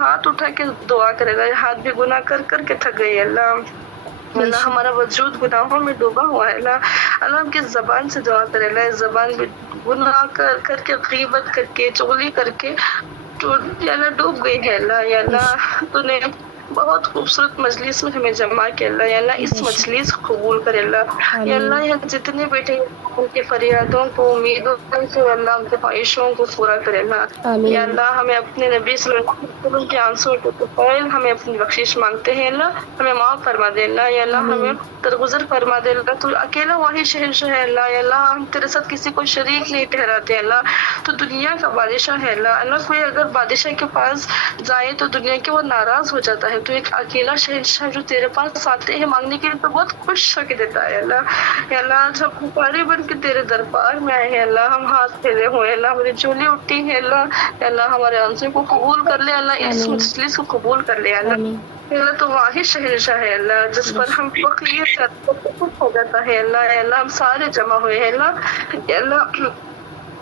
ہاتھ اٹھا کے دعا کرے گا، یہ ہاتھ بھی گناہ کر کر کے تھک گئی اللہ. اللہ ہمارا وجود گناہوں میں ڈوبا ہوا ہے اللہ. اللہ ہم کس زبان سے دعا کرے اللہ، زبان بھی گناہ کر کر کے غیبت کر کے چغلی کر کے یا اللہ ڈوب گئی ہے اللہ. یا اللہ تو نے بہت خوبصورت مجلس میں ہمیں جمع کیا اللہ. یا اللہ اس مجلس کو قبول کرے اللہ. یا اللہ یہاں جتنے بیٹے ان کی فریادوں کو, امیدوں کو اللہ, ان کے خواہشوں کو پورا کرے اللہ. یا اللہ ہمیں اپنے نبی صلی اللہ علیہ وسلم کے آنسوں کے طفیل ہمیں اپنی بخشش مانگتے ہیں اللہ. ہمیں معاف فرما دے اللہ. یا اللہ ہمیں درگزر فرما دے اللہ. تو اکیلا وہی شہنشاہ ہے اللہ. یا اللہ ہم تیرے ساتھ کسی کو شریک نہیں ٹھہراتے اللہ. تو دنیا کا بادشاہ ہے اللہ. اللہ کوئی اگر بادشاہ کے پاس جائے تو دنیا کے وہ ناراض ہو جاتا ہے. تو ایک اکیلا شہنشاہ جو تیرے پاس آتے ہیں مانگنے کے لیے تو بہت خوش ہو کے دیتا ہے اللہ. یا اللہ آج ہم پکارے بن کے تیرے دربار میں آئے ہیں اللہ. ہم ہاتھ پھیلے ہوئے اللہ. ہماری چولی اٹھی ہے اللہ. یا اللہ ہمارے آنسوں کو قبول کر لے اللہ. اس مجلس کو قبول کر لے اللہ. اللہ تو واحد شہنشاہ ہے اللہ جس پر ہم فخر کرتے ہو جاتا ہے اللہ. یا اللہ ہم سارے جمع ہوئے ہیں اللہ. یا اللہ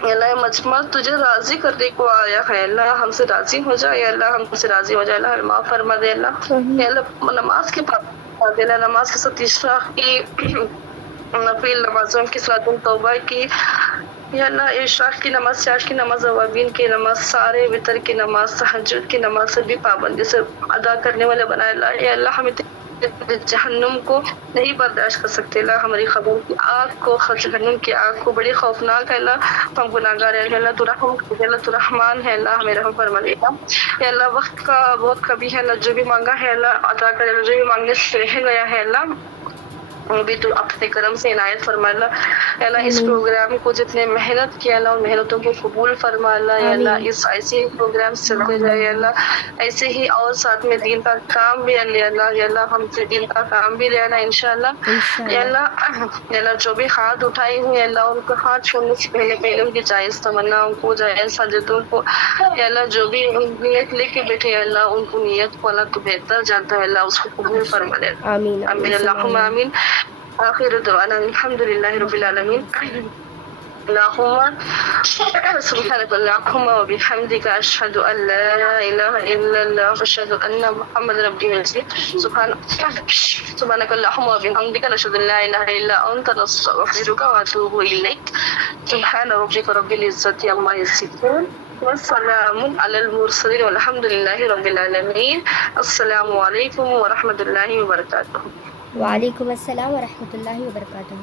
اللہ مجمع تجھے راضی کرنے کو آیا ہے اللہ. ہم سے راضی ہو جائے اللہ. ہم سے راضی ہو جائے اللہ. معاف فرما دے اللہ. یا اللہ نماز کے پابند دے اللہ. نماز کے ساتھ اشراق کی نفل نمازوں کی صلاۃ التوبہ کی. یا اللہ اشراق کی نماز, چاش کی نماز, اوابین کی نماز, سارے وتر کی نماز, تہجد کی نماز سے بھی پابندی سے ادا کرنے والے بنائے اللہ. یا اللہ ہمیں جہنم کو نہیں برداشت کر سکتے اللہ. ہماری خبر کی آگ کو, جہنم کی آگ کو بڑی خوفناک ہے اللہ. ہم گناہ گار ہے اللہ. تو رحم اللہ, تو رحمان ہے اللہ. ہمیں رحم فرما دے اللہ. یا اللہ وقت کا بہت کبھی ہے اللہ. جو بھی مانگا ہے اللہ عطا کرے اللہ. جو بھی مانگنے سے رہ گیا ہے اللہ وہ بھی تو اپنے کرم سے عنایت فرما اللہ. یا اللہ اس پروگرام کو جتنے محنت کیا اللہ ان محنتوں کو قبول فرما اللہ. یا اللہ اس ایسے ہی پروگرام چلتے جائے اللہ. ایسے ہی اور ساتھ میں دین کا کام بھی لے اللہ. یا اللہ ہم سے دین کا کام بھی لینا انشاءاللہ. یا اللہ جو بھی ہاتھ اٹھائے ہوئے اللہ ان کو ہاتھ چھوڑنے سے پہلے ان کی جائز تمناؤں کو, جائز سجدوں کو یا اللہ جو بھی نیت لے کے بیٹھے اللہ ان کو نیت کو اللہ تو بہتر جانتا ہے اللہ. اس کو قبول فرما دے. آمین آمین اللہم آمین. آخر دعوانا الحمدللہ رب العالمین. اللہم سبحانک اللہم و بحمدک اشہد ان لا الہ الا اللہ و اشہد ان محمد ربی ورسولہ. سبحانک اللہم و بحمدک اشہد ان لا الہ الا انت نستغفرک و اتوب الیک. سبحان ربک رب العزت عما یصفون والسلام علی المرسلین والحمد للہ رب العالمین. السلام علیکم ورحمۃ اللہ وبرکاتہ. وعلیکم السلام ورحمۃ اللہ وبرکاتہ.